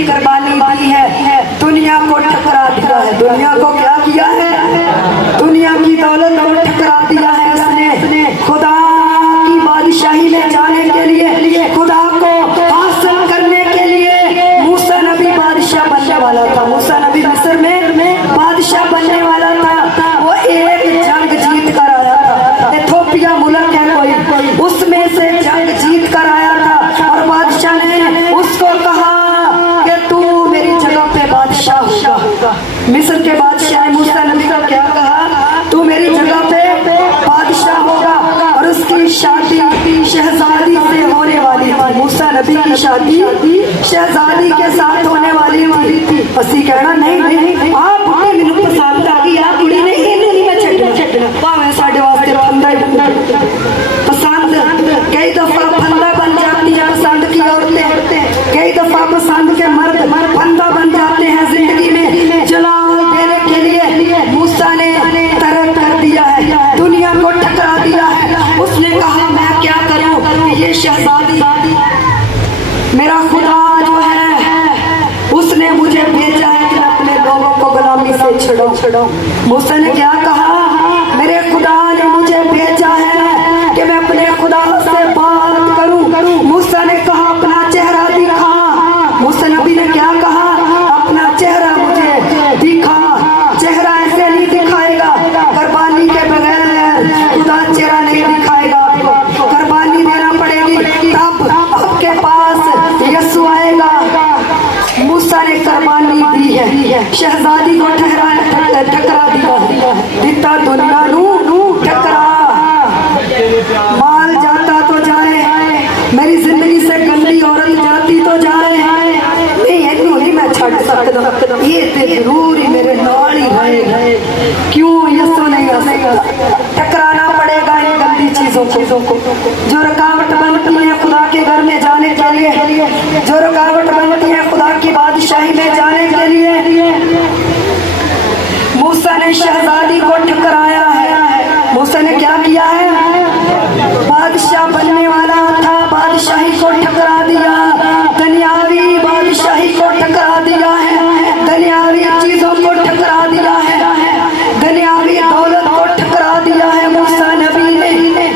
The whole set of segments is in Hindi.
बड़ी कुर्बानी दी है, दुनिया को ठुकरा दिया है। दुनिया को क्या किया है? दुनिया की दौलत को ठुकरा दिया है उसने। खुदा की बादशाही में जाने के लिए, खुदा को हासिल करने के लिए मूसा नबी बादशाह बनने वाला था। मूसा नबी मिस्र में बादशाह बनने वाला था। वो एक जंग जीत कर आया था। इथोपिया मुल्क है कोई, उसमें से जंग जीत कर आया था और बादशाह ने उसको कहा कि तू मेरी जगह पे बादशाह होगा। मिस्र के बादशाह ने मूसा नबी को क्या कहा? तू मेरी जगह पे बादशाह होगा। और उसकी शादी शहजादी से होने वाली थी। मूसा नबी की शादी शहजादी के साथ होने वाली थी। असी कहना नहीं आप मैनू पसंद आ गई, आ कुड़ी ने इन्हू नहीं मैं छड्डना, भावें साडे वास्ते फंदा ही पसंद। कई दफा फंदा बन जाती है पसंद की औरतें, कई दफा पसंद के मर्द फंदा बन जाते हैं जिंदगी में। जलाल देने के लिए मूसा ने तरक कर दिया है, दुनिया को ठकरा दिया है। उसने कहा मैं क्या करूं, ये शहजादी मेरा खुदा जो है उसने मुझे भेजा है कि अपने लोगों को गुलामी से छुड़ाऊं। मूसा ने क्या कहा? मेरे खुदा ने मुझे भेजा है कि मैं अपने खुदा से बात करूं। मूसा ने कहा अपना चेहरा दिखा। मूसा नबी ने क्या कहा? अपना चेहरा मुझे दिखा। चेहरा ऐसे नहीं दिखाएगा, कुर्बानी के बगैर खुदा चेहरा नहीं दिखाएगा आपको। कुर्बानी देना पड़ेगी तब आपके पास यीशु आएगा। मूसा ने कुर्बानी दी है, शहजादी को ठकरा दिया। दिता दुनिया नू ठकरा। माल जाता तो जाए, मेरी जिंदगी से गंदी औरत जाती तो जाए, नहीं मैं छड़ सकता, ये तो जरूर ही मेरे नाल ही रहे। क्यों यीशु नहीं आ सकता? टकराना पड़ेगा इन गंदी चीजों को जो रुकावट बनती है खुदा के घर में जाने के लिए, जो रुकावट बनती है खुदा की बादशाही में जाने के लिए। मूसा ने शहजादी को ठुकराया है। मूसा ने क्या किया है? बादशाह बनने वाला था, बादशाही को ठुकरा दिया। दुनियावी बादशाही को ठुकरा दिया है, दुनियावी चीजों को ठुकरा दिया है, दुनियावी दौलत को ठुकरा दिया है। मूसा नबी ने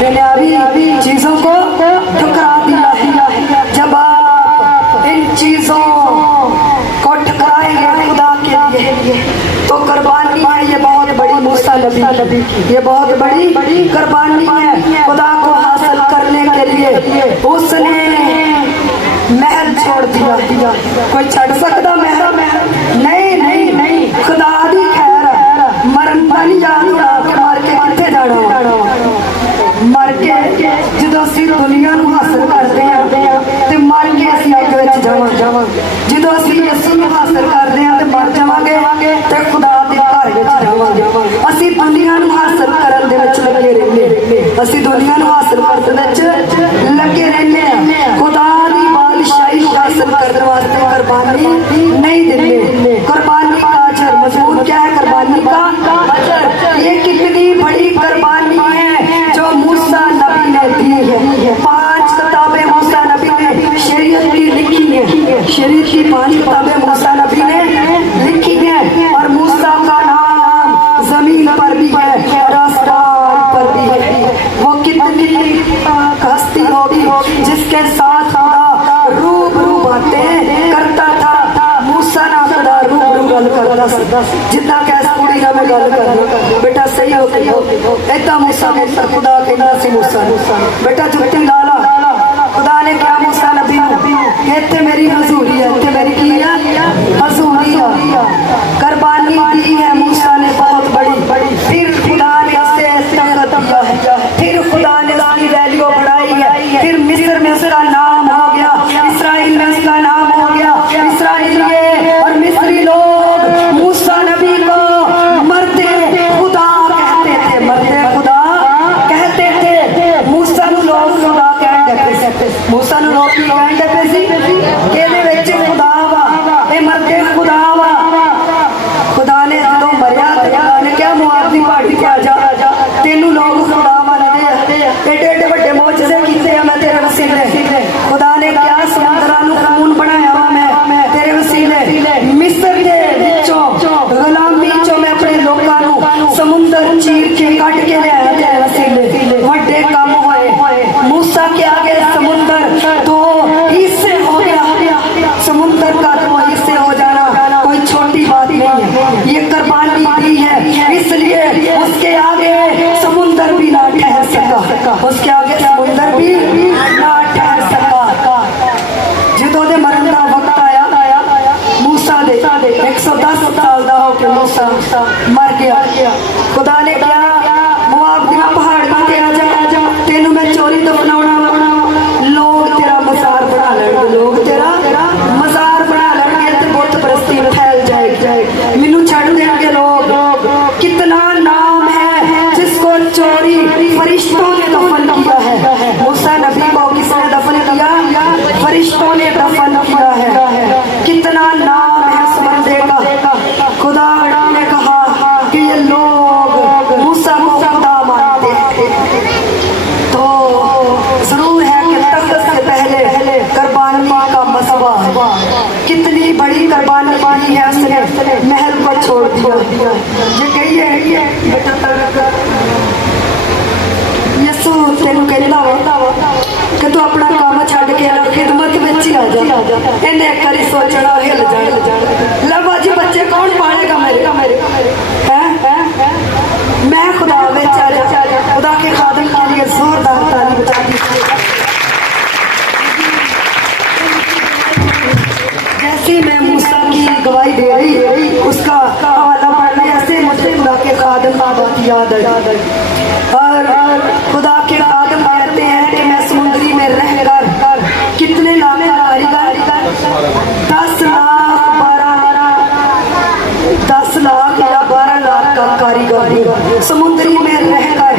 दुनियावी चीजों को ठुकरा दिया है। जब आप इन चीजों को ठुकराएंगे खुदा के लिए तो कुर्बानी है ये बहुत बड़ी। मूसा नबी की ये बहुत बड़ी कुर्बानी है खुदा को हासिल करने के लिए। उसने महल छोड़ दिया। कोई छड़ सकता महल? नहीं। खुदा दी खैर मरन पानी याद उड़ा के मार के किथे जाना? मर के जो असी दुनिया नू हासिल करते हैं ते मर के असी अग विच जावां। जो असी यीशु नू हासिल करते हैं ते मर जावांगे ते खुदा दे घर विच जावांगे। असी दुनिया नू हासिल करन दे विच लगे रहंदे, असी दुनिया नू हासिल करन दे विच लगे रहंदे। खुदा दी बादशाही हासिल करने वास्ते कुर्बानी नहीं देंगे। कुर्बानी का अजर मजबूत क्या है? कुर्बानी का अजर। ये कितनी बड़ी कुर्बानी है जो मूसा नबी ने दी है। 5 किताबें मूसा नबी ने शरीयत की लिखी है, शरीयत की 5 किताबें मूसा नबी ने लिखी है। और मूसा का नाम जमीन पर भी है और आसमान पर भी है। वो कितनी हस्ती होगी जिसके साथ रूबरू बातें करता था। मूसा ना खुदा रूबरू गल करता, जितना कैस कुड़ी ना मैं गल कर बेटा सही हो गई ऐसा मूसा खुदा कहना सी मूसा बेटा जुत्ती ला ला। खुदा ने क्या मूसा नबी इत्थे मेरी हजूरी है, इत्थे मेरी की हजूरी है। कुर्बानी दी है मूसा ने बहुत बड़ी। फिर खुदा ने इसे तखत दिया है, फिर खुदा ने उसकी वैल्यू बढ़ाई है। फिर मिस्र में उसका नाम हो गया, इस्राइल में उसका नाम हो गया। इस्राइली और मिस्री लोग मूसा नबी को मरते खुदा कहते थे, मरते खुदा कहते थे। मूसा नू लोग खुदा कहते, मूसा नू लोग कहते सी कहने विच खुदा वा, ए मरते खुदा वा। खुदा ने जो मरिया खुदा ने क्या मुआवजी पार्टी पे आ जा, तेनू लोग खुदा मनदे, एडे एडे बड़े मोजज़े कीते मैं तेरे वसीले। खुदा दफनाना लोग तेरा मजार बना लेंगे, लोग तेरा मजार बना लेंगे तो बुत परस्ती फैल जाएगी, मैनू छड़ देंगे लोग। कितना नाम है जिसको चोरी फरिश्तों ने दफन किया है। मूसा नबी को किसने दफन किया? फरिश्तों ने दफन किया है। कितना नाम है उस बंदे का। खुदा ने कहा कि ये लोग मूसा को खुदा मानते थे, तो जरूर है कि तख्त से पहले कुर्बानी का मसबा, कितनी बड़ी कुर्बानी पानी है उसने, महल को छोड़ दिया। ये कही है बेटा यसू तेन कहता कि तू अपना काम छड़ के खिदमत में ही आ जा। इन्हें एक बारी सोचना हिल जाए, ला बाजी बच्चे कौन पालेगा मेरे हैं? मैं खुदा बेचारे खुदा के खादम के लिए जोरदार ताली बजा दीजिए। जैसे मैं मूसा की गवाही दे रही उसका हवाला पढ़ने ऐसे मुझे खुदा के खादम की बात याद है। और खुदा के खादम कहते हैं कि मैं समुद्री में रहकर कितने लाख कारीगर 10 लाख या 12 लाख का कारीगर समुद्री में रहकर,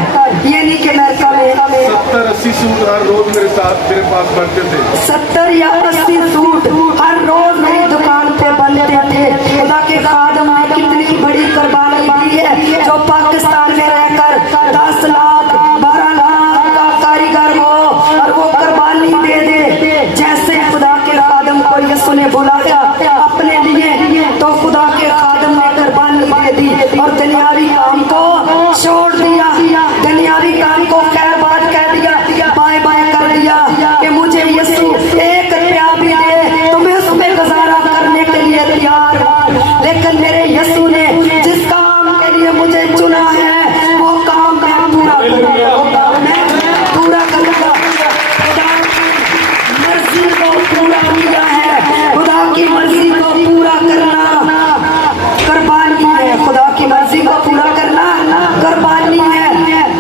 ये नहीं कि मैं 70-80 सूट हर रोज मेरे पास बनते थे। 70 या 80 सूट हर रोज मेरी दुकान पे बनते थे। खुदा के खादम ने कितनी बड़ी कुर्बानी दी है, जो पाकिस्तान में रहकर 10 लाख 12 लाख का कारीगर हो और वो कुर्बानी दे दे। जैसे खुदा के खादम को यसू ने बुलाया अपने लिए, तो खुदा के खादम ने कुर्बानी दे दी और दुनियावी काम को छोड़ दिया, दुनियावी काम को खैर बात कह दिया, बाय बाय कर दिया कि मुझे यसू एक रुपया भी दे तो मैं उसमें गुजारा करने के लिए तैयार हूं। लेकिन मेरे यसू ने जिस काम के लिए मुझे चुना है वो काम मैं पूरा करूंगा, वो काम मैं पूरा करूंगा। खुदा की मर्जी को पूरा किया है, खुदा की मर्जी को पूरा करना कुर्बानी है, खुदा की मर्जी को पूरा करना कुर्बानी है।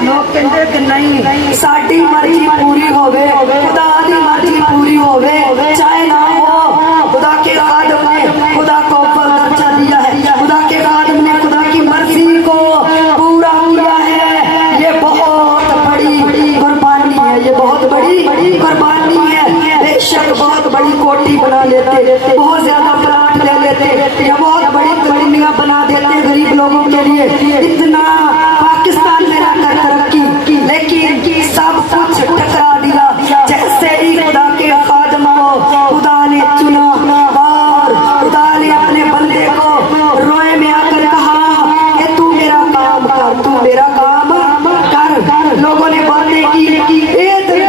लोग कहते कि नहीं साडी मर्जी पूरी होवे, खुदा दी मर्जी पूरी होवे चाहे ना हो। खुदा के खादम ने खुदा को दर्जा दिया है, खुदा के खादम ने खुदा की मर्जी को पूरा किया है। ये बहुत बड़ी कुर्बानी है, ये बहुत बड़ी कुर्बानी है। बेशक बहुत बड़ी कोठी बना लेते, बहुत ज्यादा प्लाट ले लेते या बहुत बड़ी कॉलोनियां बना देते गरीब लोगों के लिए, इतना पाकिस्तान में रहकर तरक्की, लेकिन सब कुछ टकरा दिया। जैसे ही खुदा के खादम को खुदा ने चुना और खुदा ने अपने बंदे को रोए में आकर कहा कि तू मेरा काम कर, तू मेरा काम कर। लोगों ने बातें की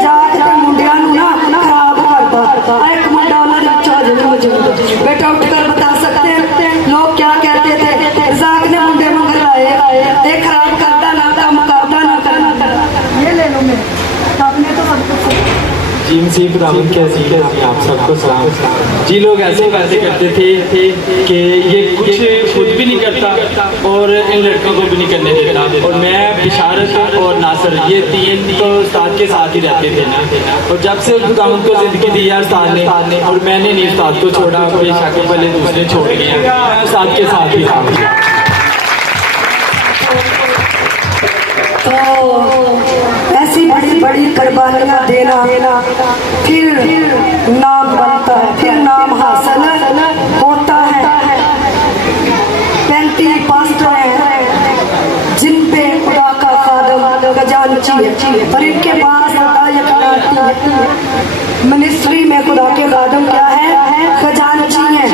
जात के मुंडिया ना खराब करता। एक मुंडा बेटा उठकर बता सकते हैं लोग क्या कहते थे? जाक ने मुंडे मगर लाए, एक खराब करता ना काम करता ना करना। ये ले लो मैं आपने तो सब कुछ जी मसीह खुदावंद कैसी है, आप सबको सलाम। जी लोग ऐसे बातें करते थे कि ये कुछ खुद भी नहीं करता और इन लड़कों को भी नहीं करने देता। और मैं बिशारत और नासर ये तीन तो उस्ताद के साथ ही रहते थे ना, और जब से खुदावंद को जिंदगी दी है उस्ताद ने, और मैंने नहीं उस्ताद को छोड़ा, बेशक पहले दूसरे छोड़ गए, मैं उस्ताद के साथ ही था। तो ऐसी बड़ी बड़ी कुर्बानियां देना फिर नाम बनता है, फिर नाम हासिल होता है। 35 पास्टर हैं जिन पे खुदा का खादम खजानची है, पर इनके पास मिनिस्ट्री में खुदा के खादम क्या है? खजानची है।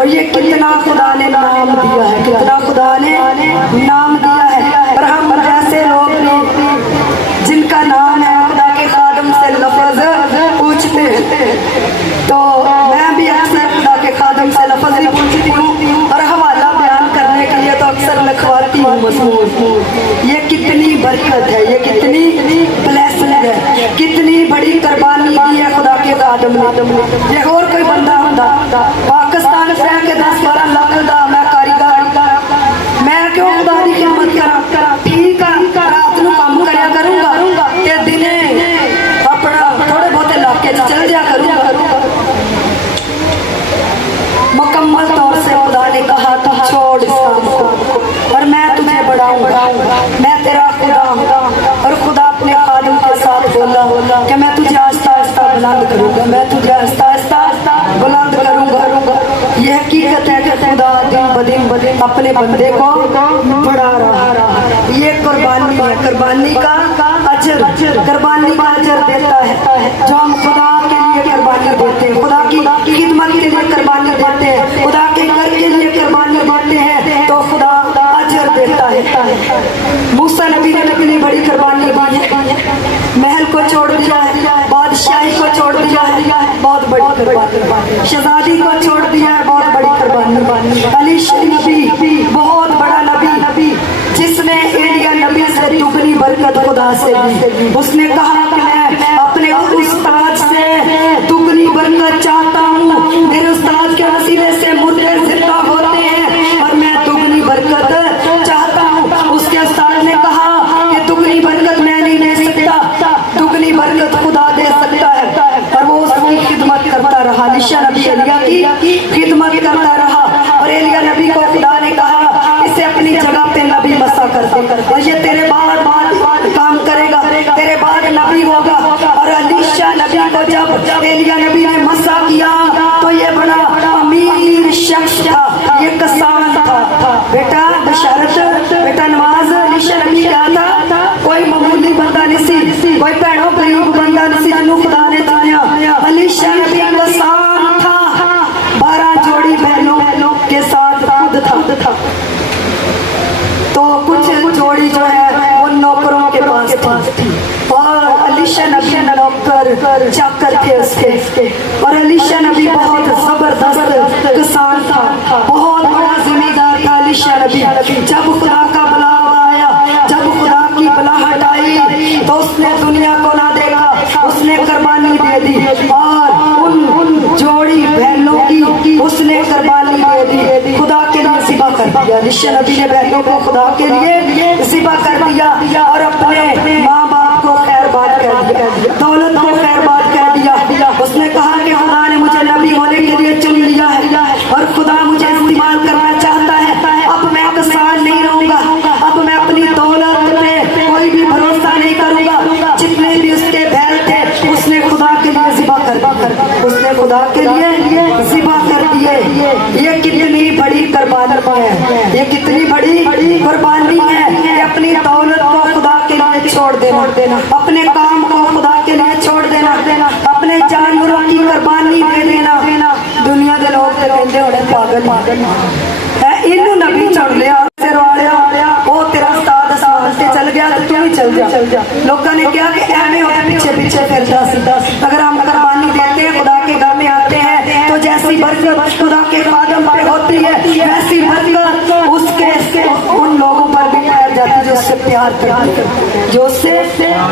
और ये कितना खुदा ने नाम दिया है, कितना खुदा ने नाम दिया है। और हम जैसे लोग जिनका नाम है खुदा के खादम से लफ्ज पूछते हैं, तो मैं भी अक्सर खुदा के खादम से लफ्ज ही पूछती हूँ और हवाला बयान करने के लिए तो अक्सर लिखवाती हूँ मजमून। ये कितनी बरकत है, ये कितनी ब्लेसिंग है, कितनी बड़ी कुर्बानी दी है खुदा के खादम ने। ये और कोई बंदा होता पाकिस्तान से आके 10-12 लाख का मैं कारीगर, मैं क्यों खुदा की खिदमत करा? ठीक है रात को काम करया करूंगा ते दिने बुलंद करूंगा, मैं तुझे आहिस्ता आहिस्ता बुलंद करूंगा। ये हकीकत है कि खुदा दिन ब दिन अपने बंदे को बढ़ा रहा। ये कुर्बानी है, कुर्बानी का अजर, कुर्बानी का अजर देता है। जो हम खुदा के लिए कुर्बानी देते हैं, खुदा की खिदमत के लिए कुर्बानी देते हैं, खुदा के घर के लिए कुर्बानी देते हैं, तो खुदा अजर देता है। मूसा नबी ने कितनी बड़ी कुर्बानी दी है, महल को छोड़ दिया है, बादशाही को छोड़ दिया है, बहुत बड़ी कुर्बानी, शहजादी को छोड़ दिया है, बहुत बड़ी कुर्बानी। अली नबी बहुत बड़ा नबी, जिसने एलिया नबी से दुगनी बरकत खुदा से दी। उसने कहा कि मैं अपने उस्ताद से दुगनी बरकत चाहता हूँ, मेरे उस्ताद के वसीले से मुर्दे जिंदा होते हैं और मैं दुगनी बरकत चाहता हूँ। उसके उस्ताद ने कहा कि दुगनी बरकत मैं नहीं दे सकता, दुगनी बरकत खुदा दे सकता है। और वो उसकी खिदमत करता रहा, निशा नबी एलिया की खिदमत करता रहा। और एलिया नबी को खुदा ने कहा इसे अपनी जगह पे नबी मसा कर दे, और ये तेरे बाद काम करेगा, तेरे बाद नबी होगा। और अलीशा नबी को जब एलिया नबी ने मसा किया तो ये बड़ा अमीर शख्स था, ये किसान था। बेटा बशरत, बेटा नवाज, अलीशा नबी क्या था, कोई मामूली बंदा नहीं सी, कोई भैड़ों गरीब बंदा नहीं सी, जिन्होंने खुदा ने चुनिया। अलीशा नबी किसान था, 12 जोड़ी बहनों के साथ खुद था। तो कुछ जोड़ी जो है वो नौकरों के पास थी, और अलीशा नबी नौकर चाकर थे उसके। और अलीशा नबी बहुत जबरदस्त किसान था, बहुत बड़ा जिम्मेदार था अलीशा नबी। जब खुदा का बुलावा आया, जब खुदा की बुलाहट आई, तो उसने दुनिया को ना देखा, उसने कुर्बानी दे दी, और उन जोड़ी बहनों की उसने कुर्बानी दे दी, खुदा के लिए ज़िबा कर दिया। अलीशा नबी ने बहनों को खुदा के लिए ज़िबा कर दिया, और अपने माँ बाप को खैरबाद कह दिया, दौलत को खैरबाद कह दिया। उसने कहा कि खुदा ने मुझे नबी होने के लिए चुन लिया है, और खुदा मुझे इस्तेमाल करना चाहता है। अब मैं किसान नहीं रहूंगा, अब मैं अपनी दौलत पे कोई भी भरोसा नहीं करूंगा। जितने भी उसके बैल थे उसने खुदा के लिए ज़िबा कर दिया, उसने खुदा के लिए ज़िबा कर दिए। ये कितनी बड़ी कुर्बानी है, ये कितनी बड़ी कुर्बानी है कि अपनी दौलत को खुदा के लिए छोड़ देना, अपने काम को खुदा के लिए छोड़ देना, अपने जानवरों की कुर्बानी दे देना। दुनिया के लोग तो कहते होने पागल है, इनू नबी चढ़ लिया, वो तेरा उस्ताद आसमान से चल गया तो तू भी चल जा। लोगों ने क्या कि एवं हो पीछे फिरता सीधा। अगर हम कुर्बानी देते हैं, खुदा के घर में आते हैं, तो जैसी बरकत खुदा के कदम पे होती है, वैसी बरकत उसके उन लोगों पर भी पाई जाती है जो उससे प्यार करते हैं, जो उससे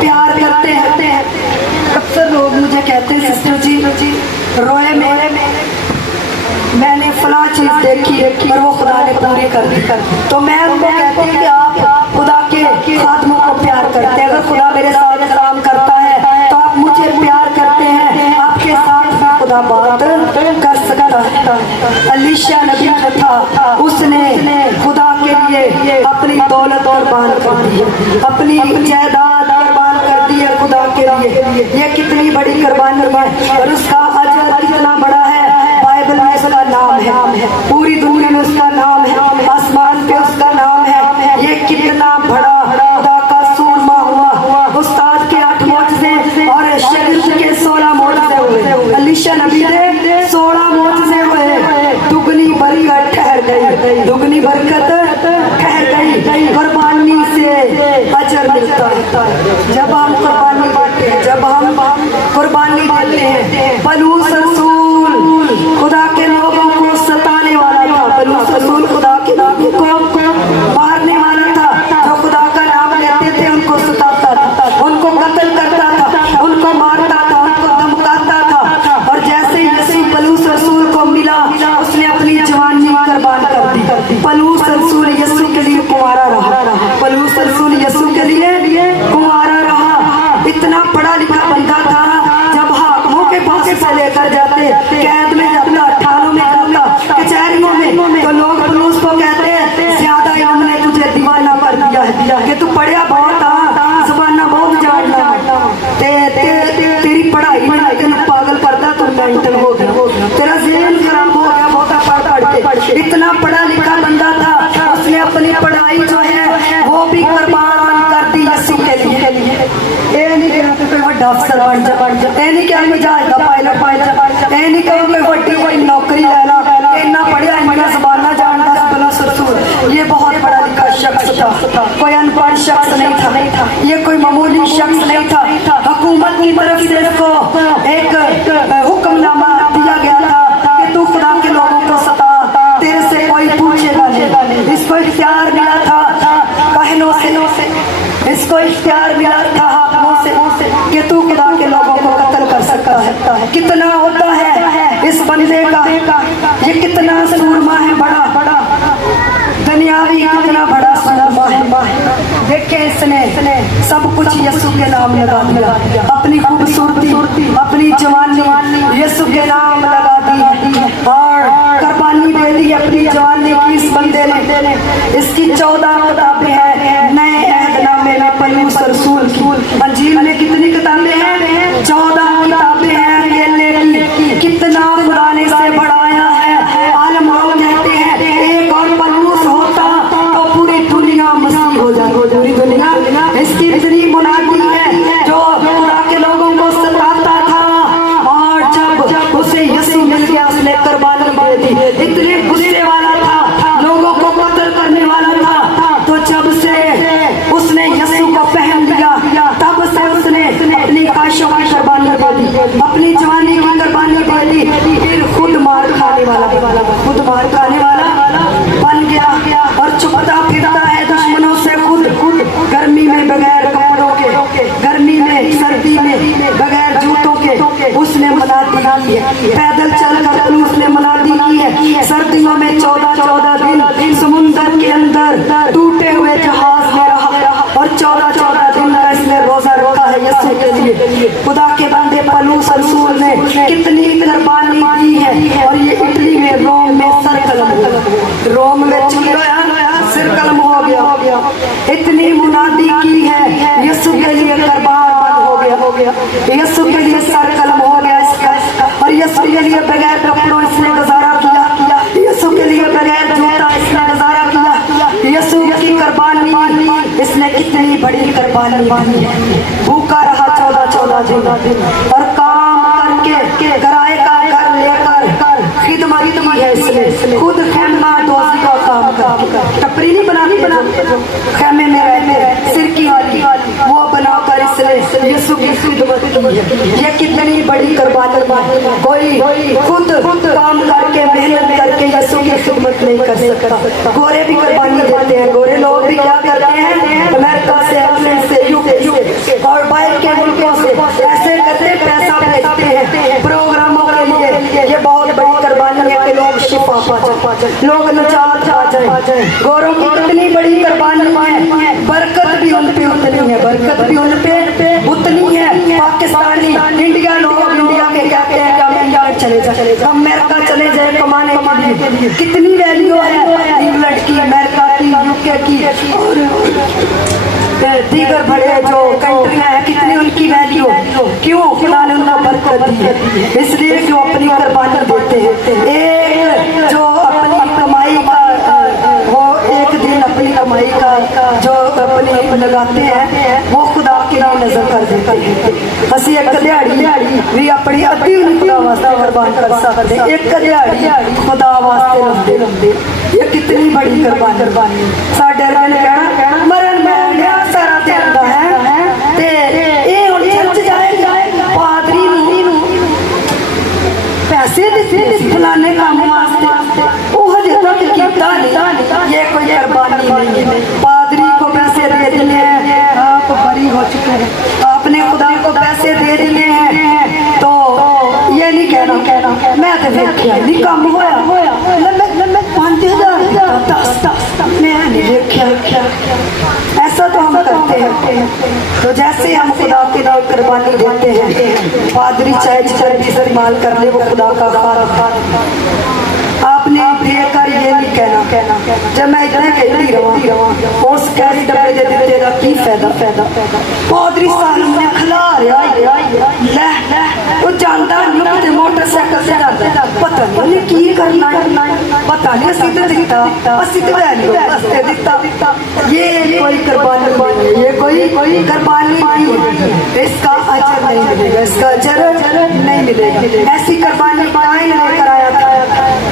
प्यार करते हैं। अक्सर लोग मुझे कहते हैं सिस्टर जी रोए में मैंने फला चीज देखी और वो खुदा ने पूरी कर दी। तो मैं उनको कहती हूँ कि आप खुदा के खादमों को प्यार करते हैं। अगर खुदा मेरे साथ काम करता है तो आप मुझे प्यार करते हैं, आपके साथ भी खुदा बात कर सकता है। अलीशा नबी जो था उसने खुदा के लिए अपनी दौलत कुर्बान कर दी, अपनी जायदाद कुर्बान कर दी है खुदा के लिए। ये कितनी बड़ी कुर्बानी है, और उसका अजर कितना बड़ा है। बाइबल में उसका नाम है, पूरी दुनिया में उसका नाम है, आसमान पे उसका नाम है। ये कितना बड़ा खुदा का सूरमा हुआ। उस्ताद के 8 मोजज़े और शरीफ के 16 मोजज़े हुए। अलीशा नबी के 16 मोजज़े हुए। दुगनी बरकत ठहर गई, दुगनी बरकत ठहर गई। कुर्बानी से अजर मिलता है। जब हम कुर्बानी बांटते हैं, जब हम कुर्बानी देते हैं। पलूस रसूल खुदा के लोगों को सताने वाला था, पलूस रसूल खुदा के लोगों को मारने वाला था। जो खुदा का नाम लेते थे उनको सताता था, उनको कत्ल करता था, उनको मारता था, उनको धमकाता था। और जैसे यीशु पलूस रसूल को मिला, उसने अपनी जवानी कुर्बान कर दी। पलूस रसूल यीशु के लिए कुंवारा रहा, पलूस रसूल यीशु के लिए कुंवारा रहा। इतना पढ़ा लिखा बंदा था, जब हाकिमों के पास से लेकर जाते, कैद में जाता, थानों में जाता, कचहरियों में, तो लोग पलूस को कहते ज्यादा हमने तुझे दीवाना कर दिया है कि तू पढ़िया बहुत, जबाना बहुत जानना, तेरी पढ़ाई में मेंटल हो गया, तेरा ज़हन खराब हो गया बहुत पढ़ के। इतना पढ़ा लिखा बंदा था, उसने अपनी पढ़ाई जो है वो भी कुर्बान कर दी यीशु के लिए। ये नहीं कहा कि कोई बड़ा अफसर बन जा, ये नहीं कहा कि जाएगा पायलट, ये नहीं कहा कोई बड़ी कोई नौकरी लेना, इतना पढ़िया इतना ज़बाना जानता बला सरसूर। ये बहुत पढ़ा लिखा शख्स था, कोई अनपढ़ शख्स नहीं था, ये कोई मामूली शख्स नहीं था। हुकूमत की तरफ से इसको एक हुक्मनामा दिया गया था कि तू खुदा के लोगों को सता, तेरे से कोई पूछेगा नहीं। इसको इख्तियार मिला था कहनों से, इसको इख्तियार मिला था हाथों से कि तू खुदा के लोगों को कत्ल कर सकता है। कितना होता है इस बंदे का, ये कितना सूरमा है, बड़ा दुनियावी कितना बड़ा सूरमा है। देखे इसने सब कुछ यीशु के नाम लगा दिया, अपनी खूबसूरती अपनी जवानी यीशु के नाम लगा दी और कुर्बानी दे दी अपनी जवानी की इस बंदे ने। इसकी 14 किताबें हैं नए अहदनामे में, पलूस रसूल की। अंजील में कितनी किताबें हैं? 14 किताबें हैं अकेले की। कितना खुदा ने इसे बढ़ाया है। आलम कहते हैं एक और पलूस होता तो पूरी दुनिया मसीह हो जाती, पूरी दुनिया। इसकी इतनी मुनादी है जो खुदा के लोगों को सताता था, और जब उसे यीशु मिल गया उसने कुर्बानी दे दी। इतने गुस्से वाला था, लोगों को कत्ल करने वाला था, तो जब से उसने यीशु को पहन लिया तब से उसने अपनी ख्वाहिशों की कुर्बानी दे दी, अपनी जवानी की कुर्बानी दे दी। फिर खुद मार खाने वाला बन गया और चुपता फिरता है दुश्मनों से खुद गर्मी में बगैर कपड़ों के, गर्मी में सर्दी में बगैर जूतों के उसने मुनादी की है। पैदल चलकर उसने मुनादी की है। सर्दियों में 14 दिन समुद्र के अंदर टूटे हुए जहाज में रहा और 14 दिन का इसने रोजा रखा है यीशु के लिए। खुदा के बंदे पलूस रसूल ने कितनी कुर्बानी दी है। और ये इटली में रोम में रोम में सिर कलम हो गया। इतनी मुनादी की है, यीशु के लिए कुर्बान हो गया, यीशु के लिए सर कलम हो गया इसका। और यीशु के लिए बगैर कपड़ों इसने गुजारा किया, यीशु के लिए बगैर जूता इसने गुजारा किया। यीशु की कुर्बानी इसने कितनी बड़ी कुर्बानी है। भूखा रहा 14 दिन और काम करके किराए का घर लेकर खिदमत की है इसने। खुद खेमा दोस्ती का काम कर, टपरी नहीं बनाती खेमे में रहते सिर की वाली वो बनाकर इसने यीशु की खिदमत की है। ये कितनी बड़ी कुर्बानी। कोई खुद काम करके मेहनत करके यीशु की खिदमत नहीं कर सकता। गोरे भी कुर्बानी देते हैं, गोरे लोग भी क्या करते हैं, अमेरिका से इंग्लैंड से यूके और बाहर के मुल्कों से ऐसे करते पैसा भेजते हैं प्रोग्रामों के लिए। ये बहुत बड़ी कुर्बानी है कि लोग शिफा पा जाए, लोग निजात पा जाए। गोरों की कितनी बड़ी कुर्बानी है, बरकत भी उन पे उतनी है, बरकत भी उन पे उतनी है। पाकिस्तानी इंडिया लोग इंडिया के कहते हैं कि हम इंडिया चले जाए, हम अमेरिका चले जाए कमाने के लिए। कितनी वैल्यू है इंग्लैंड की, अमेरिका की, यूके की और दीगर बड़े जो कंट्रियां हैं, कितनी उनकी वैल्यू। क्यों? खुदा ने उनको बरकत दी है, इसलिए जो अपनी कुर्बानी देते हैं। एक जो अपनी कमाई का वो एक दिन अपनी कमाई का जो अपनी लगाते हैं वो खुदा के लिए नजर कर देते हैं। असं एक दिहाड़ी भी अपनी अद्धी खुदा वास्ते कुर्बान कर सकते, एक दिहाड़ी खुदा वास्ते रखते। ये कितनी बड़ी कुर्बानी। साडे ने कहना मरण में गया सारा त्यागा है ते ये हुण चर्च जाए पादरी नूं पैसे दिते फलाने काम वास्ते, वो हजे तक कीता नहीं। ये कोई कुर्बानी नहीं है। पादरी को पैसे दे दिए हैं, आप बरी हो चुके हैं, आपने खुदा को पैसे दे दिए हैं, तो ये नहीं कहना मैं तो देखिया नहीं काम होया 5,000 मैं नहीं देखिया। ऐसा तो हम करते हैं। तो जैसे हम खुदा के लिए कुर्बानी देते हैं, पादरी चाहे चर्बी इस्तेमाल कर ले, वो खुदा का खाना। आपने देकर ये नहीं कहना जब मैं इतना कहती रहा उस कैरी डब्बे दे देते का की फायदा। पादरी साहब ने खिला रहा वो जानता नहीं मोटरसाइकिल पता नहीं की करना पता नहीं सीधे दिखता दिखता ये कोई कुर्बानी नहीं है, ये कोई कुर्बानी नहीं है, इसका अजर नहीं मिलेगा, इसका अजर नहीं मिलेगा। ऐसी कुर्बानी काहे लेकर आया था,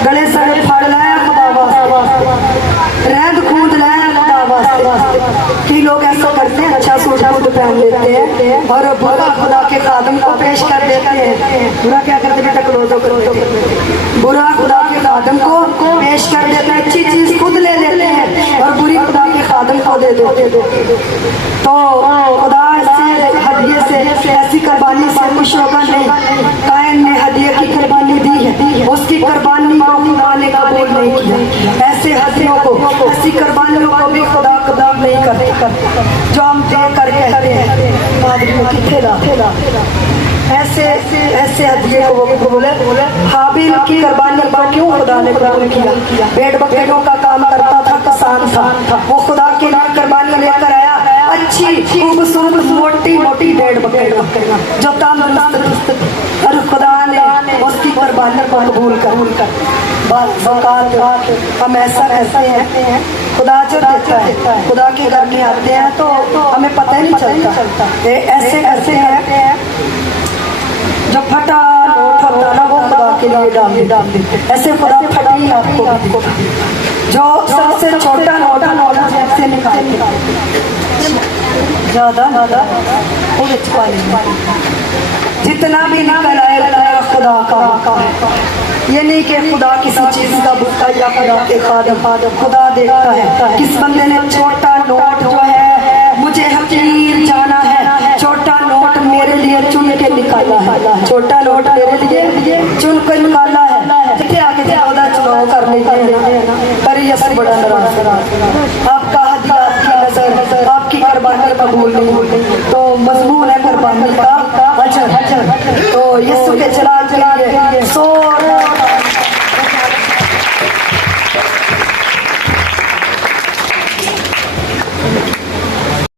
गले सड़े फाड़ लाया खुदा वास्ते, रहद कूद लाया खुदा वास्ते। कि लोग ऐसा करते हैं, अच्छा सूट खुद पहन लेते हैं और बुरा खुदा के खादम को पेश कर देते हैं। बुरा क्या करते बेटा, क्लोजो बुरा खुदा के खादम को पेश कर देते हैं, अच्छी चीज खुद ले लेते हैं और बुरी खुदा के खादम को दे देते। तो खुदा से हदिये से ऐसी कुर्बानी से खुश होगा नहीं। कायन ने हदिये की कुर्बानी दी है, उसकी कुर्बानी को खुदा ने कबूल नहीं किया। ऐसे हदियों को, ऐसी कुर्बानियों को भी खुदा कबूल नहीं करते जो हम दे कर कहते हैं पादरी को किथे ला। ऐसे ऐसे हदिये को वो बोले हाबिल की कुर्बानी को क्यों खुदा ने कबूल किया। भेड़ बकरियों का काम करता था, किसान था, वो खुदा के लिए कुर्बानी लेकर आया, अच्छी खूबसूरत मोटी मोटी भेड़ बकरियां जो तंदुरुस्त, और खुदा ने उसकी कुर्बानी को कबूल कर। हम ऐसा कहते हैं, खुदा जो देता है, खुदा के घर में आते हैं तो हमें पता ही नहीं चलता। ये ऐसे करते हैं, जो फटा नोट होता ना वो खुदा के लिए डाल देते। ऐसे खुदा फटी आपको जो सबसे छोटा नोट से निकाल ज्यादा जितना भी निकल आए खुदा का। ये नहीं कि खुदा किसी चीज का भुक्ता या खुदा के खादम, खुदा देखता है किस बंदे ने छोटा नोट जो है मुझे हकीर जाना है, छोटा नोट मेरे लिए चुन के निकाला है, छोटा नोट मेरे लिए चुन कर निकाला है। जितने आगे ज्यादा चुनाव कर लेते पर बड़ा नाराज, आपका हदिया, आपकी नजर, आपकी कुर्बानी कबूल नहीं, तो मजमून है कुर्बानी का अजर। तो यीशु के जलाल के लिए